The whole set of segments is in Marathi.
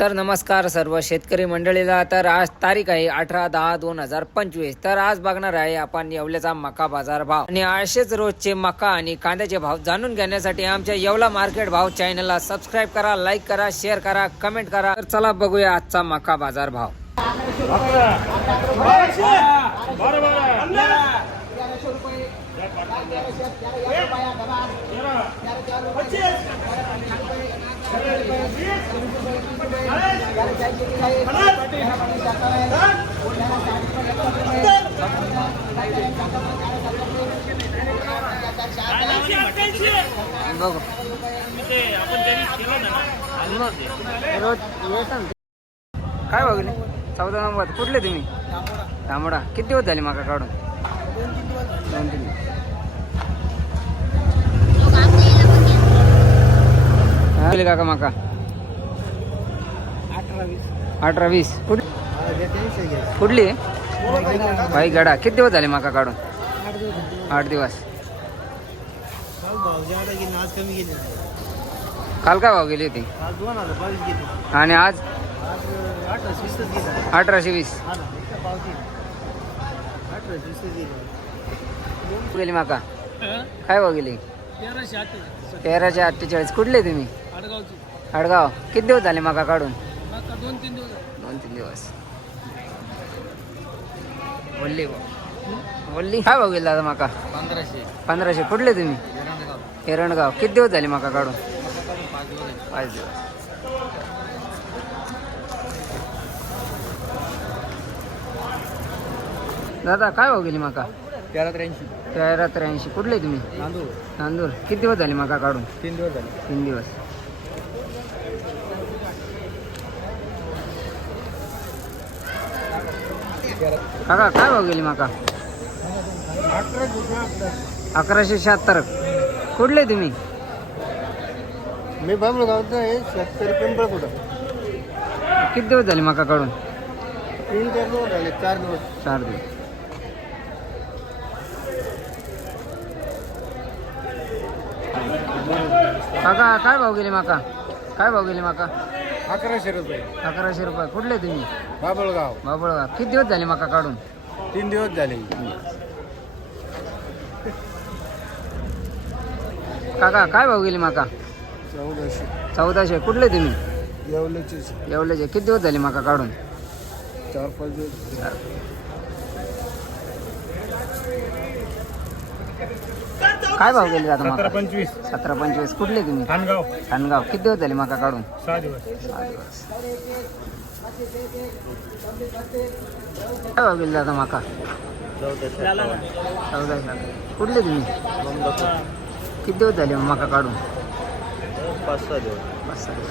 तर नमस्कार सर्व शेतकरी मंडळीला. तर आज तारीख आहे अठरा दहा दोन हजार पंचवीस. तर आज बघणार आहे आपण येवल्याचा मका बाजार भाव. आणि असेच रोजचे मका आणि कांद्याचे भाव जाणून घेण्यासाठी आमच्या येवला मार्केट भाव चॅनलला सबस्क्राईब करा लाईक करा शेअर करा कमेंट करा. तर चला बघूया आजचा मका बाजार भाव. काय बघले? चौदा नंबर. कुठले तुम्ही? तांबडा. किती होत झाले माका काढून? गेले काका माका? अठरा वीस कुठ कुठली? भाई गडा किती दिवस झाले माका काढून? आठ दिवस. काल काय भाव गेली होती? आणि आज? आज अठराशे वीस. गेले माका? काय भाव गेली? तेराशे अठ्ठेचाळीस. कुठले तुम्ही? अडगाव किती दिवस झाले माका काढून? आता दोन तीन दिवस दोन तीन दिवस. बोलली बोलली काय भाव गेला दादा माका? पंधराशे. पंधराशे. कुठले तुम्ही? एरणगाव किती दिवस झाले माका काढून? पाच दिवस दादा काय भाव गेली माका? तेरा त्र्याऐंशी. तेरा त्र्याऐंशी. कुठले तुम्ही? तांदूळ तांदूळ किती दिवस झाले माका काढून? तीन दिवस झाले. तीन दिवस. काका काय भाव गेली माका? अकराशे शहात्तर. कुठले तुम्ही? मी बाबलो गावचा आहे शेतकरी पिंपळ कुठं किती दिवस झाले माका काढून तीन चार दिवस झाले चार दिवस. चार दिवस. काका काय भाव गेले माका? काय भाव गेले माका? अकराशे रुपये. अकराशे रुपये. कुठले तुम्ही? बाबळगाव. बाबळगाव. किती दिवस झाले माका काढून? तीन दिवस झाले. काका काय भाव गेले माका? चौदाशे. चौदाशे. कुठले तुम्ही? येवल्याचे एवढेचे किती दिवस झाले माका काढून? चार पाच दिवस काय भाव गेले आता सतरा माका पंचवीस. सतरा पंचवीस. कुठले तुम्ही? खानगाव. खानगाव. किती दिवस झाले माका काढून? सहा दिवस. सहा दिवस. काय भाव गेले आता माका? चौदाशे कुठले तुम्ही? किती दिवस झाले माका काढून? पाच सहा दिवस. पाच सहा दिवस.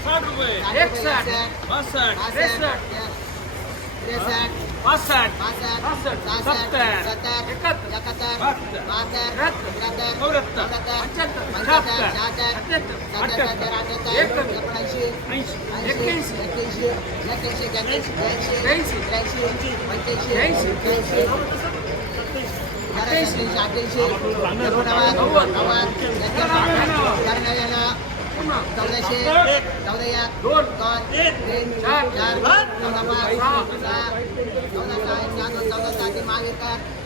एक्कावन्न साठ रुपये एकसठ बासष्ट त्रेसष्ट पासष्ट पासष्ट सत्तर एकाहत्तर बहात्तर त्र्याहत्तर चौऱ्याहत्तर पंच्याहत्तर शहात्तर अठ्याहत्तर अठ्याहत्तर एक कमी ऐंशी एक्क्याऐंशी ब्याऐंशी त्र्याऐंशी अठ्ठ्याऐंशी नव्वद चौदाशे चौदा एक दोन तीन चार चार चौदा पाच सहा चौदा सहा चौदा सहा मागे कर